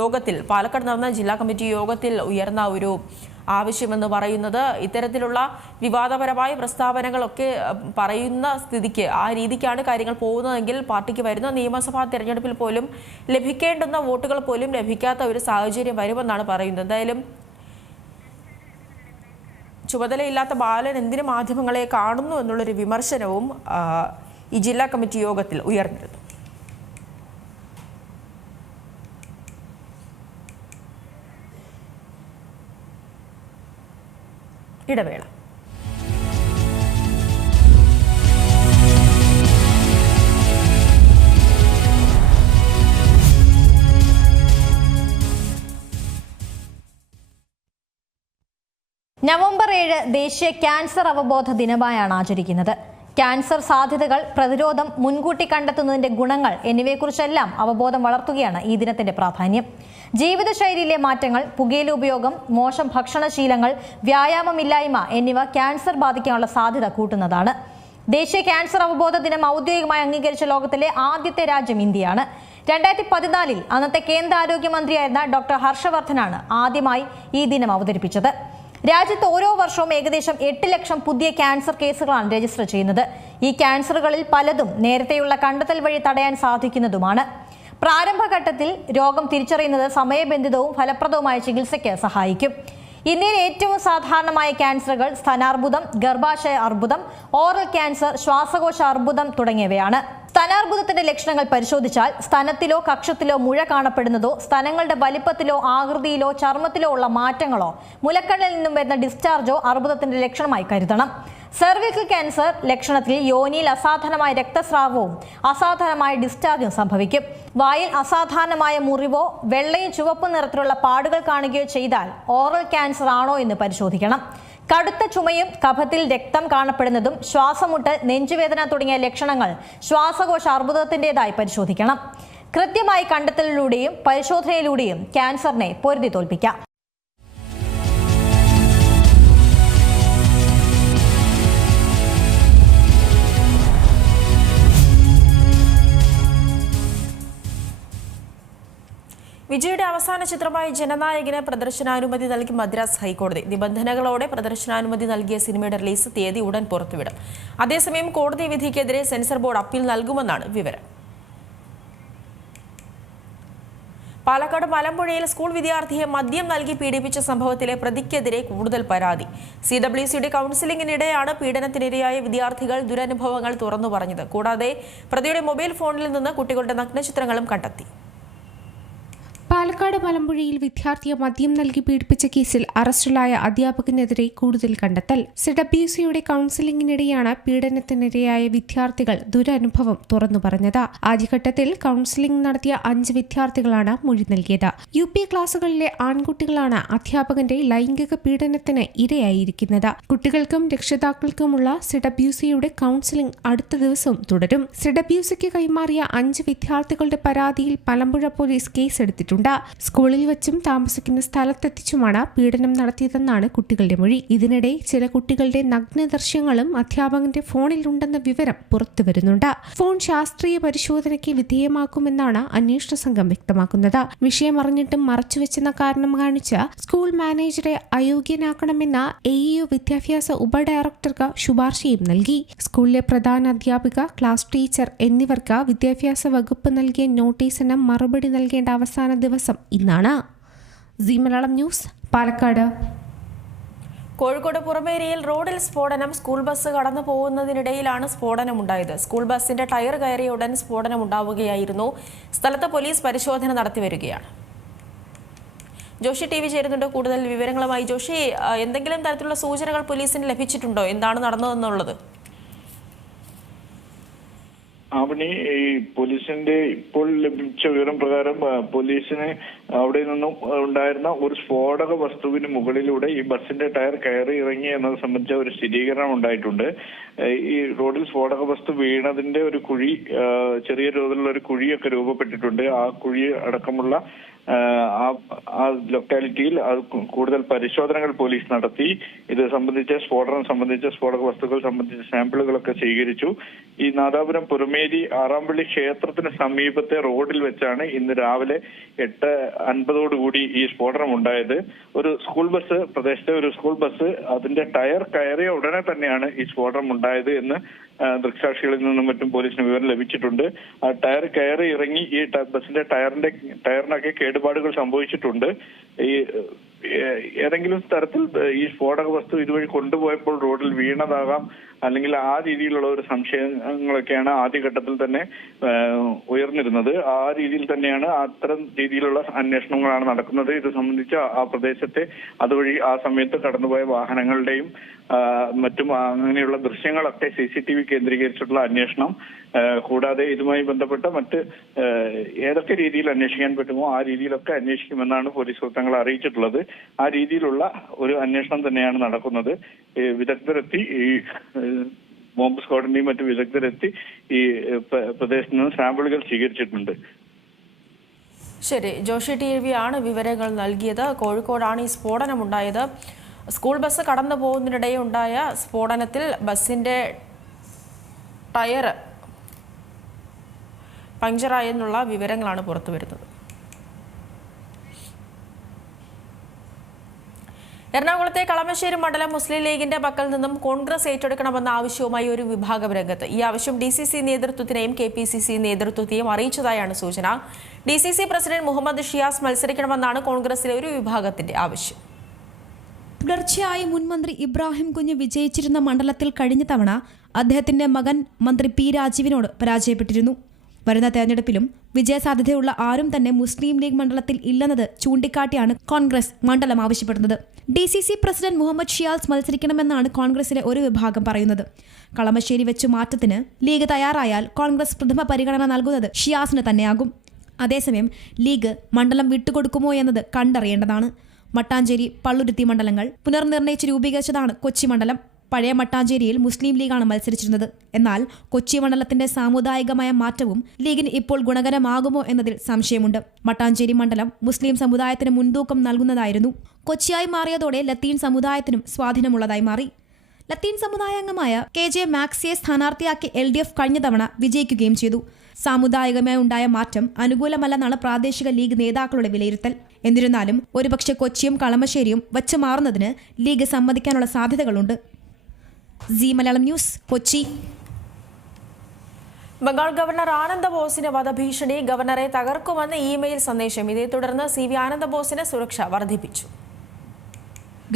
യോഗത്തിൽ പാലക്കാട് നടന്ന ജില്ലാ കമ്മിറ്റി യോഗത്തിൽ ഉയർന്ന ഒരു ആവശ്യമെന്ന് പറയുന്നത്. ഇത്തരത്തിലുള്ള വിവാദപരമായ പ്രസ്താവനകളൊക്കെ പറയുന്ന സ്ഥിതിക്ക് ആ രീതിക്കാണ് കാര്യങ്ങൾ പോകുന്നതെങ്കിൽ പാർട്ടിക്ക് വരുന്ന നിയമസഭാ തെരഞ്ഞെടുപ്പിൽ പോലും ലഭിക്കേണ്ടുന്ന വോട്ടുകൾ പോലും ലഭിക്കാത്ത ഒരു സാഹചര്യം വരുമെന്നാണ് പറയുന്നത്. എന്തായാലും ചുമതലയില്ലാത്ത ബാലൻ എന്തിനു മാധ്യമങ്ങളെ കാണുന്നു എന്നുള്ളൊരു വിമർശനവും ഈ ജില്ലാ കമ്മിറ്റി യോഗത്തിൽ ഉയർന്നിരുന്നു. ഇടവേള. നവംബർ 7 ദേശീയ ക്യാൻസർ അവബോധ ദിനമായാണ് ആചരിക്കുന്നത്. ക്യാൻസർ സാധ്യതകൾ, പ്രതിരോധം, മുൻകൂട്ടി കണ്ടെത്തുന്നതിന്റെ ഗുണങ്ങൾ എന്നിവയെക്കുറിച്ചെല്ലാം അവബോധം വളർത്തുകയാണ് ഈ ദിനത്തിന്റെ പ്രാധാന്യം. ജീവിതശൈലിയിലെ മാറ്റങ്ങൾ, പുകയില ഉപയോഗം, മോശം ഭക്ഷണശീലങ്ങൾ, വ്യായാമമില്ലായ്മ എന്നിവ ക്യാൻസർ ബാധിക്കാനുള്ള സാധ്യത കൂട്ടുന്നതാണ്. ദേശീയ ക്യാൻസർ അവബോധ ദിനം ഔദ്യോഗികമായി അംഗീകരിച്ച ലോകത്തിലെ ആദ്യത്തെ രാജ്യം ഇന്ത്യയാണ്. 2014 അന്നത്തെ കേന്ദ്ര ആരോഗ്യമന്ത്രിയായിരുന്ന ഡോക്ടർ ഹർഷവർദ്ധനാണ് ആദ്യമായി ഈ ദിനം അവതരിപ്പിച്ചത്. രാജ്യത്ത് ഓരോ വർഷവും ഏകദേശം 8 ലക്ഷം പുതിയ ക്യാൻസർ കേസുകളാണ് രജിസ്റ്റർ ചെയ്യുന്നത്. ഈ ക്യാൻസറുകളിൽ പലതും നേരത്തെയുള്ള കണ്ടെത്തൽ വഴി തടയാൻ സാധിക്കുന്നതുമാണ്. പ്രാരംഭഘട്ടത്തിൽ രോഗം തിരിച്ചറിയുന്നത് സമയബന്ധിതവും ഫലപ്രദവുമായ ചികിത്സയ്ക്ക് സഹായിക്കും. ഇന്ത്യയിൽ ഏറ്റവും സാധാരണമായ ക്യാൻസറുകൾ സ്തനാർബുദം, ഗർഭാശയ അർബുദം, ഓറൽ ക്യാൻസർ, ശ്വാസകോശ അർബുദം തുടങ്ങിയവയാണ്. സ്തനാർബുദത്തിന്റെ ലക്ഷണങ്ങൾ പരിശോധിച്ചാൽ സ്തനത്തിലോ കക്ഷത്തിലോ മുഴ കാണപ്പെടുന്നതോ, സ്തനങ്ങളുടെ വലിപ്പത്തിലോ ആകൃതിയിലോ ചർമ്മത്തിലോ ഉള്ള മാറ്റങ്ങളോ, മുലക്കണ്ണിൽ നിന്നും വരുന്ന ഡിസ്ചാർജോ അർബുദത്തിന്റെ ലക്ഷണമായി കരുതണം. സെർവിക്കൽ ക്യാൻസർ ലക്ഷണത്തിൽ യോനിയിൽ അസാധാരണമായ രക്തസ്രാവവും അസാധാരണമായ ഡിസ്ചാർജും സംഭവിക്കും. വായിൽ അസാധാരണമായ മുറിവോ വെള്ളയും ചുവപ്പും നിറത്തിലുള്ള പാടുകൾ കാണുകയോ ചെയ്താൽ ഓറൽ ക്യാൻസർ ആണോ എന്ന് പരിശോധിക്കണം. കടുത്ത ചുമയും കഫത്തിൽ രക്തം കാണപ്പെടുന്നതും ശ്വാസമുട്ട്, നെഞ്ചുവേദന തുടങ്ങിയ ലക്ഷണങ്ങൾ ശ്വാസകോശ അർബുദത്തിൻ്റെതായി പരിശോധിക്കണം. കൃത്യമായി കണ്ടെത്തലിലൂടെയും പരിശോധനയിലൂടെയും ക്യാൻസറിനെ പൊരുതി തോൽപ്പിക്കാം. വിജയുടെ അവസാന ചിത്രമായ ജനനായകന് പ്രദർശനാനുമതി നൽകി മദ്രാസ് ഹൈക്കോടതി. നിബന്ധനകളോടെ പ്രദർശനാനുമതി നൽകിയ സിനിമയുടെ റിലീസ് തീയതി ഉടൻ പുറത്തുവിടും. അതേസമയം കോടതി വിധിക്കെതിരെ സെൻസർ ബോർഡ് അപ്പീൽ നൽകുമെന്നാണ് വിവരം. പാലക്കാട് മലമ്പുഴയിൽ സ്കൂൾ വിദ്യാർത്ഥിയെ മദ്യം നൽകി പീഡിപ്പിച്ച സംഭവത്തിലെ പ്രതിക്കെതിരെ കൂടുതൽ പരാതി. CWCയുടെ കൗൺസിലിംഗിനിടെയാണ് പീഡനത്തിനിരയായ വിദ്യാർത്ഥികൾ ദുരനുഭവങ്ങൾ തുറന്നു പറഞ്ഞത്. കൂടാതെ പ്രതിയുടെ മൊബൈൽ ഫോണിൽ നിന്ന് കുട്ടികളുടെ നഗ്നചിത്രങ്ങളും കണ്ടെത്തി. പാലക്കാട് മലമ്പുഴയിൽ വിദ്യാർത്ഥിയെ മദ്യം നൽകി പീഡിപ്പിച്ച കേസിൽ അറസ്റ്റിലായ അധ്യാപകനെതിരെ കൂടുതൽ കണ്ടെത്തൽ. CWCയുടെ കൗൺസിലിംഗിനിടെയാണ് പീഡനത്തിനിരയായ വിദ്യാർത്ഥികൾ ദുരനുഭവം തുറന്നു പറഞ്ഞത്. ആദ്യഘട്ടത്തിൽ കൗൺസിലിംഗ് നടത്തിയ 5 വിദ്യാർത്ഥികളാണ് മൊഴി നൽകിയത്. UP ക്ലാസുകളിലെ ആൺകുട്ടികളാണ് അധ്യാപകന്റെ ലൈംഗിക പീഡനത്തിന് ഇരയായിരിക്കുന്നത്. കുട്ടികൾക്കും രക്ഷിതാക്കൾക്കുമുള്ള CWCയുടെ കൗൺസിലിംഗ് അടുത്ത ദിവസം തുടരും. CWCക്ക് കൈമാറിയ 5 വിദ്യാർത്ഥികളുടെ പരാതിയിൽ മലമ്പുഴ പോലീസ് കേസെടുത്തിട്ടുണ്ട്. സ്കൂളിൽ വെച്ചും താമസിക്കുന്ന സ്ഥലത്തെത്തിച്ചുമാണ് പീഡനം നടത്തിയതെന്നാണ് കുട്ടികളുടെ മൊഴി. ഇതിനിടെ ചില കുട്ടികളുടെ നഗ്ന ദൃശ്യങ്ങളും അധ്യാപകന്റെ ഫോണിലുണ്ടെന്ന വിവരം പുറത്തുവരുന്നുണ്ട്. ഫോൺ ശാസ്ത്രീയ പരിശോധനയ്ക്ക് വിധേയമാക്കുമെന്നാണ് അന്വേഷണ സംഘം വ്യക്തമാക്കുന്നത്. വിഷയം അറിഞ്ഞിട്ടും മറച്ചുവെച്ചെന്ന കാരണം കാണിച്ച് സ്കൂൾ മാനേജറെ അയോഗ്യനാക്കണമെന്ന AEO വിദ്യാഭ്യാസ ഉപഡയറക്ടർക്ക് ശുപാർശയും നൽകി. സ്കൂളിലെ പ്രധാന അധ്യാപിക, ക്ലാസ് ടീച്ചർ എന്നിവർക്ക് വിദ്യാഭ്യാസ വകുപ്പ് നൽകിയ നോട്ടീസിന് മറുപടി നൽകേണ്ട അവസാന ദിവസം ഇന്നാണ്. C Malayalam news, Palakkad. കോഴിക്കോട് പുറമേരിയിൽ റോഡിൽ സ്ഫോടനം. സ്കൂൾ ബസ് കടന്നു പോകുന്നതിനിടയിലാണ് സ്ഫോടനമുണ്ടായത്. സ്കൂൾ ബസിന്റെ ടയർ കയറിയ ഉടൻ സ്ഫോടനമുണ്ടാവുകയായിരുന്നു. സ്ഥലത്ത് പോലീസ് പരിശോധന നടത്തി വരികയാണ്. ജോഷി TV ചേരുന്നുണ്ട് കൂടുതൽ വിവരങ്ങളുമായി. ജോഷി, എന്തെങ്കിലും തരത്തിലുള്ള സൂചനകൾ പോലീസിന് ലഭിച്ചിട്ടുണ്ടോ? എന്താണ് നടന്നതെന്നുള്ളത്? അവന് ഈ പോലീസിന്റെ ഇപ്പോൾ ലഭിച്ച വിവരം പ്രകാരം പോലീസിന് അവിടെ നിന്നും ഉണ്ടായിരുന്ന ഒരു സ്ഫോടക വസ്തുവിന് മുകളിലൂടെ ഈ ബസിന്റെ ടയർ കയറി ഇറങ്ങി എന്നത് സംബന്ധിച്ച ഒരു സ്ഥിരീകരണം ഉണ്ടായിട്ടുണ്ട്. ഈ റോഡിൽ സ്ഫോടക വസ്തു വീണതിന്റെ ഒരു കുഴി, ചെറിയ തോതിലുള്ള ഒരു കുഴിയൊക്കെ രൂപപ്പെട്ടിട്ടുണ്ട്. ആ കുഴി അടക്കമുള്ള ആ ലൊക്കാലിറ്റിയിൽ കൂടുതൽ പരിശോധനകൾ പോലീസ് നടത്തി. ഇത് സംബന്ധിച്ച സ്ഫോടനം സംബന്ധിച്ച സ്ഫോടക വസ്തുക്കൾ സംബന്ധിച്ച സാമ്പിളുകളൊക്കെ സ്വീകരിച്ചു. ഈ നാദാപുരം പുറമേരി ആറാമ്പള്ളി ക്ഷേത്രത്തിന് സമീപത്തെ റോഡിൽ വെച്ചാണ് ഇന്ന് രാവിലെ 8:50 ഈ സ്ഫോടനം ഉണ്ടായത്. ഒരു സ്കൂൾ ബസ്, പ്രദേശത്തെ ഒരു സ്കൂൾ ബസ്, അതിന്റെ ടയർ കയറിയ ഉടനെ തന്നെയാണ് ഈ സ്ഫോടനം ഉണ്ടായത് എന്ന് ദൃക്സാക്ഷികളിൽ നിന്നും മറ്റും പോലീസിന് വിവരം ലഭിച്ചിട്ടുണ്ട്. ആ ടയർ കയറി ഇറങ്ങി ഈ ബസിന്റെ ടയറിനൊക്കെ കേടുപാടുകൾ സംഭവിച്ചിട്ടുണ്ട്. ഈ ഏതെങ്കിലും തരത്തിൽ ഈ സ്ഫോടക വസ്തു ഇതുവഴി കൊണ്ടുപോയപ്പോൾ റോഡിൽ വീണതാകാം, അല്ലെങ്കിൽ ആ രീതിയിലുള്ള ഒരു സംശയങ്ങളൊക്കെയാണ് ആദ്യഘട്ടത്തിൽ തന്നെ ഉയർന്നിരുന്നത്. ആ രീതിയിൽ തന്നെയാണ് അത്തരം രീതിയിലുള്ള അന്വേഷണങ്ങളാണ് നടക്കുന്നത്. ഇത് സംബന്ധിച്ച് ആ പ്രദേശത്തെ അതുവഴി ആ സമയത്ത് കടന്നുപോയ വാഹനങ്ങളുടെയും മറ്റും അങ്ങനെയുള്ള ദൃശ്യങ്ങളൊക്കെ CCTV കേന്ദ്രീകരിച്ചിട്ടുള്ള അന്വേഷണം, കൂടാതെ ഇതുമായി ബന്ധപ്പെട്ട മറ്റ് ഏതൊക്കെ രീതിയിൽ അന്വേഷിക്കാൻ പറ്റുമോ ആ രീതിയിലൊക്കെ അന്വേഷിക്കുമെന്നാണ് പോലീസ് വൃത്തങ്ങൾ അറിയിച്ചിട്ടുള്ളത്. ആ രീതിയിലുള്ള ഒരു അന്വേഷണം തന്നെയാണ് നടക്കുന്നത്. വിദഗ്ധരെത്തി, ഈ ബോംബ് സ്ക്വാഡിന്റെയും മറ്റു വിദഗ്ധരെത്തി ഈ പ്രദേശത്ത് നിന്ന് സാമ്പിളുകൾ സ്വീകരിച്ചിട്ടുണ്ട്. ശരി, ജോഷി TV ആണ് വിവരങ്ങൾ നൽകിയത്. കോഴിക്കോടാണ് ഈ സ്ഫോടനമുണ്ടായത്. സ്കൂൾ ബസ് കടന്നു പോകുന്നതിനിടെ ഉണ്ടായ സ്ഫോടനത്തിൽ ബസിന്റെ ടയർ പഞ്ചറായെന്നുള്ള വിവരങ്ങളാണ് പുറത്തു വരുന്നത്. എറണാകുളത്തെ കളമശ്ശേരി മണ്ഡലം മുസ്ലിം ലീഗിന്റെ പക്കൽ നിന്നും കോൺഗ്രസ് ഏറ്റെടുക്കണമെന്ന ആവശ്യവുമായി ഒരു വിഭാഗം രംഗത്ത്. ഈ ആവശ്യം DCC നേതൃത്വത്തിനെയും KPCC നേതൃത്വത്തെയും അറിയിച്ചതായാണ് സൂചന. DCC പ്രസിഡന്റ് മുഹമ്മദ് ഷിയാസ് മത്സരിക്കണമെന്നാണ് കോൺഗ്രസിലെ ഒരു വിഭാഗത്തിന്റെ ആവശ്യം. തുടർച്ചയായി മുൻമന്ത്രി ഇബ്രാഹിം കുഞ്ഞ് വിജയിച്ചിരുന്ന മണ്ഡലത്തിൽ കഴിഞ്ഞ തവണ അദ്ദേഹത്തിന്റെ മകൻ മന്ത്രി P രാജീവിനോട് പരാജയപ്പെട്ടിരുന്നു. വരുന്ന തെരഞ്ഞെടുപ്പിലും വിജയസാധ്യതയുള്ള ആരും തന്നെ മുസ്ലിം ലീഗ് മണ്ഡലത്തിൽ ഇല്ലെന്നത് ചൂണ്ടിക്കാട്ടിയാണ് കോൺഗ്രസ് മണ്ഡലം ആവശ്യപ്പെടുന്നത്. DCC പ്രസിഡന്റ് മുഹമ്മദ് ഷിയാസ് മത്സരിക്കണമെന്നാണ് കോൺഗ്രസിലെ ഒരു വിഭാഗം പറയുന്നത്. കളമശ്ശേരി വെച്ചു മാറ്റത്തിന് ലീഗ് തയ്യാറായാൽ കോൺഗ്രസ് പ്രഥമ പരിഗണന നൽകുന്നത് ഷിയാസിന് തന്നെയാകും. അതേസമയം ലീഗ് മണ്ഡലം വിട്ടുകൊടുക്കുമോ എന്നത് കണ്ടറിയേണ്ടതാണ്. മട്ടാഞ്ചേരി, പള്ളുരുത്തി മണ്ഡലങ്ങൾ പുനർനിർണയിച്ച് രൂപീകരിച്ചതാണ് കൊച്ചി മണ്ഡലം. പഴയ മട്ടാഞ്ചേരിയിൽ മുസ്ലിം ലീഗാണ് മത്സരിച്ചിരുന്നത്. എന്നാൽ കൊച്ചി മണ്ഡലത്തിന്റെ സാമുദായികമായ മാറ്റവും ലീഗിന് ഇപ്പോൾ ഗുണകരമാകുമോ എന്നതിൽ സംശയമുണ്ട്. മട്ടാഞ്ചേരി മണ്ഡലം മുസ്ലിം സമുദായത്തിന് മുൻതൂക്കം നൽകുന്നതായിരുന്നു. കൊച്ചിയായി മാറിയതോടെ ലത്തീൻ സമുദായത്തിനും സ്വാധീനമുള്ളതായി മാറി. ലത്തീൻ സമുദായാംഗമായ KJ മാക്സിയെ സ്ഥാനാർത്ഥിയാക്കി LDF കഴിഞ്ഞ തവണ വിജയിക്കുകയും ചെയ്തു. സാമുദായികമായി ഉണ്ടായ മാറ്റം അനുകൂലമല്ലെന്നാണ് പ്രാദേശിക ലീഗ് നേതാക്കളുടെ വിലയിരുത്തൽ. എന്നിരുന്നാലും ഒരുപക്ഷെ കൊച്ചിയും കളമശ്ശേരിയും വച്ചു മാറുന്നതിന് ലീഗ് സമ്മതിക്കാനുള്ള സാധ്യതകളുണ്ട്. C Malayalam news, Kochi. Bengal governor Anand ബോസിന് വധഭീഷണി, ഗവർണറെ തകർക്കുമെന്ന് ഇമെയിൽ സന്ദേശം. ഇതേ തുടർന്ന് CV ആനന്ദ് ബോസിന് സുരക്ഷ വർദ്ധിപ്പിച്ചു.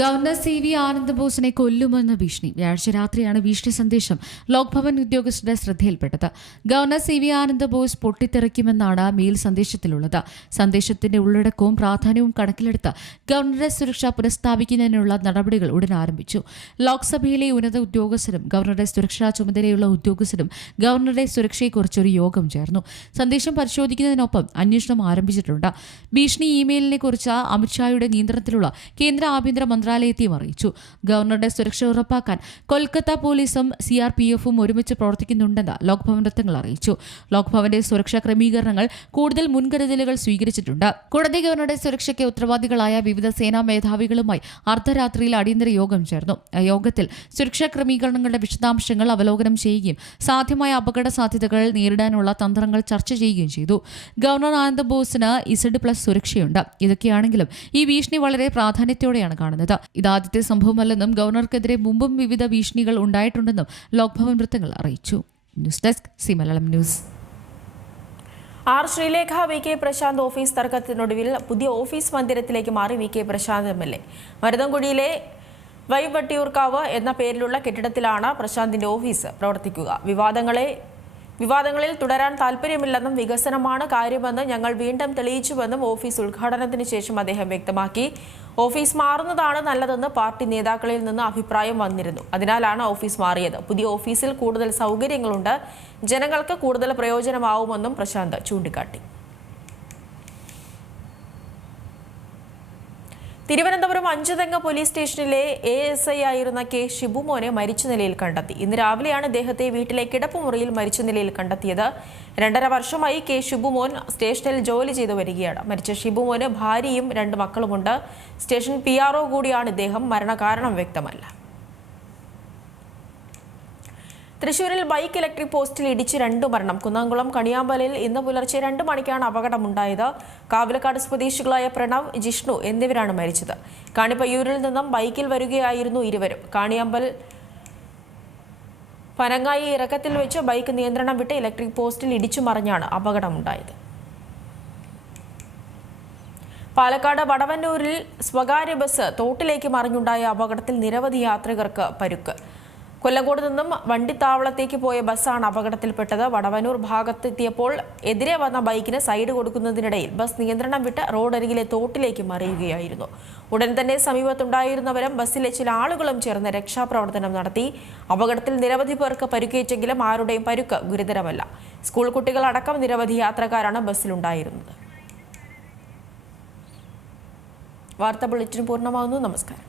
ഗവർണർ CV ആനന്ദ് ബോസിനെ കൊല്ലുമെന്ന ഭീഷണി. വ്യാഴാഴ്ച രാത്രിയാണ് ഭീഷണി സന്ദേശം ലോക്ഭവൻ ഉദ്യോഗസ്ഥരുടെ ശ്രദ്ധയിൽപ്പെട്ടത്. ഗവർണർ CV ആനന്ദ് ബോസ് പൊട്ടിത്തെറിക്കുമെന്നാണ് മെയിൽ സന്ദേശത്തിലുള്ളത്. സന്ദേശത്തിന്റെ ഉള്ളടക്കവും പ്രാധാന്യവും കണക്കിലെടുത്ത് ഗവർണറുടെ സുരക്ഷ പുനഃസ്ഥാപിക്കുന്നതിനുള്ള നടപടികൾ ഉടൻ ആരംഭിച്ചു. ലോക്സഭയിലെ ഉന്നത ഉദ്യോഗസ്ഥരും ഗവർണറുടെ സുരക്ഷാ ചുമതലയുള്ള ഉദ്യോഗസ്ഥരും ഗവർണറുടെ സുരക്ഷയെക്കുറിച്ചൊരു യോഗം ചേർന്നു. സന്ദേശം പരിശോധിക്കുന്നതിനൊപ്പം അന്വേഷണം ആരംഭിച്ചിട്ടുണ്ട്. ഭീഷണി ഇമെയിലിനെ കുറിച്ച് അമിത്ഷായുടെ നിയന്ത്രണത്തിലുള്ള കേന്ദ്ര ആഭ്യന്തര മന്ത്രാലയത്തെയും അറിയിച്ചു. ഗവർണറുടെ സുരക്ഷ ഉറപ്പാക്കാൻ കൊൽക്കത്ത പോലീസും CRPFും ഒരുമിച്ച് പ്രവർത്തിക്കുന്നുണ്ടെന്ന് ലോക്ഭവൻ വൃത്തങ്ങൾ അറിയിച്ചു. ലോക്ഭവന്റെ സുരക്ഷാ ക്രമീകരണങ്ങൾ കൂടുതൽ മുൻകരുതലുകൾ സ്വീകരിച്ചിട്ടുണ്ട്. കൂടാതെ ഗവർണറുടെ സുരക്ഷയ്ക്ക് ഉത്തരവാദികളായ വിവിധ സേനാ മേധാവികളുമായി അർദ്ധരാത്രിയിൽ അടിയന്തര യോഗം ചേർന്നു. യോഗത്തിൽ സുരക്ഷാ ക്രമീകരണങ്ങളുടെ വിശദാംശങ്ങൾ അവലോകനം ചെയ്യുകയും സാധ്യമായ അപകട സാധ്യതകൾ നേരിടാനുള്ള തന്ത്രങ്ങൾ ചർച്ച ചെയ്യുകയും ചെയ്തു. ഗവർണർ ആനന്ദ് ബോസിന് Z+ സുരക്ഷയുണ്ട്. ഇതൊക്കെയാണെങ്കിലും ഈ ഭീഷണി വളരെ പ്രാധാന്യത്തോടെയാണ് കാണുന്നത്. ഇതാദ്യത്തെ സംഭവമല്ലെന്നും ഗവർണർക്കെതിരെ മുമ്പും വിവിധ ഭീഷണികൾ ഉണ്ടായിട്ടുണ്ടെന്നും ലോക്ഭവൻ വൃത്തങ്ങൾ അറിയിച്ചു. News desk C Malayalam news. R Sreelekha VK Prashanth office തർക്കത്തിനൊടുവിൽ പുതിയ ഓഫീസ് മന്ദിരത്തിലേക്ക് മാറി VK പ്രശാന്ത് MLA. മരുതൻകുടിയിലെ വൈവട്ടിയൂർക്കാവ് എന്ന പേരിലുള്ള കെട്ടിടത്തിലാണ് പ്രശാന്തിന്റെ ഓഫീസ് പ്രവർത്തിക്കുക. വിവാദങ്ങളിൽ തുടരാൻ താൽപ്പര്യമില്ലെന്നും വികസനമാണ് കാര്യമെന്ന് ഞങ്ങൾ വീണ്ടും തെളിയിച്ചുവെന്നും ഓഫീസ് ഉദ്ഘാടനത്തിന് ശേഷം അദ്ദേഹം വ്യക്തമാക്കി. ഓഫീസ് മാറുന്നതാണ് നല്ലതെന്ന് പാർട്ടി നേതാക്കളിൽ നിന്ന് അഭിപ്രായം വന്നിരുന്നു. അതിനാലാണ് ഓഫീസ് മാറിയത്. പുതിയ ഓഫീസിൽ കൂടുതൽ സൗകര്യങ്ങളുണ്ട്, ജനങ്ങൾക്ക് കൂടുതൽ പ്രയോജനമാവുമെന്നും പ്രശാന്ത് ചൂണ്ടിക്കാട്ടി. തിരുവനന്തപുരം അഞ്ചുതെങ്ങ് പോലീസ് സ്റ്റേഷനിലെ ASI ആയിരുന്ന K ഷിബുമോനെ മരിച്ച നിലയിൽ കണ്ടെത്തി. ഇന്ന് രാവിലെയാണ് ഇദ്ദേഹത്തെ വീട്ടിലെ കിടപ്പുമുറിയിൽ മരിച്ച നിലയിൽ കണ്ടെത്തിയത്. 2.5 വർഷമായി K ഷിബുമോൻ സ്റ്റേഷനിൽ ജോലി ചെയ്തു വരികയാണ്. മരിച്ച ഷിബുമോന് ഭാര്യയും 2 മക്കളുമുണ്ട്. സ്റ്റേഷൻ PRO കൂടിയാണ് ഇദ്ദേഹം. മരണകാരണം വ്യക്തമല്ല. തൃശൂരിൽ ബൈക്ക് ഇലക്ട്രിക് പോസ്റ്റിൽ ഇടിച്ച് 2 മരണം. കുന്നംകുളം കണിയാമ്പലിൽ ഇന്ന് പുലർച്ചെ 2 മണിക്കാണ് അപകടമുണ്ടായത്. കാവിലക്കാട് സ്വദേശികളായ പ്രണവ്, ജിഷ്ണു എന്നിവരാണ് മരിച്ചത്. കാണിപ്പയ്യൂരിൽ നിന്നും ബൈക്കിൽ വരികയായിരുന്നു ഇരുവരും. കാണിയാമ്പൽ പനങ്ങായി ഇറക്കത്തിൽ വെച്ച് ബൈക്ക് നിയന്ത്രണം വിട്ട് ഇലക്ട്രിക് പോസ്റ്റിൽ ഇടിച്ചു മറിഞ്ഞാണ് അപകടമുണ്ടായത്. പാലക്കാട് വടവന്നൂരിൽ സ്വകാര്യ ബസ് തോട്ടിലേക്ക് മറിഞ്ഞുണ്ടായ അപകടത്തിൽ നിരവധി യാത്രികർക്ക് പരുക്ക്. കൊല്ലങ്കോട് നിന്നും വണ്ടിത്താവളത്തേക്ക് പോയ ബസ്സാണ് അപകടത്തിൽപ്പെട്ടത്. വടവന്നൂർ ഭാഗത്തെത്തിയപ്പോൾ എതിരെ വന്ന ബൈക്കിന് സൈഡ് കൊടുക്കുന്നതിനിടയിൽ ബസ് നിയന്ത്രണം വിട്ട് റോഡരികിലെ തോട്ടിലേക്ക് മറിയുകയായിരുന്നു. ഉടൻ തന്നെ സമീപത്തുണ്ടായിരുന്നവരും ബസ്സിലെ ചില ആളുകളും ചേർന്ന് രക്ഷാപ്രവർത്തനം നടത്തി. അപകടത്തിൽ നിരവധി പേർക്ക് പരുക്കേറ്റെങ്കിലും ആരുടെയും പരുക്ക് ഗുരുതരമല്ല. സ്കൂൾ കുട്ടികളടക്കം നിരവധി യാത്രക്കാരാണ് ബസ്സിലുണ്ടായിരുന്നത്. വാർത്താ ബുള്ളറ്റിൻ പൂർണ്ണമാകുന്നു. നമസ്കാരം.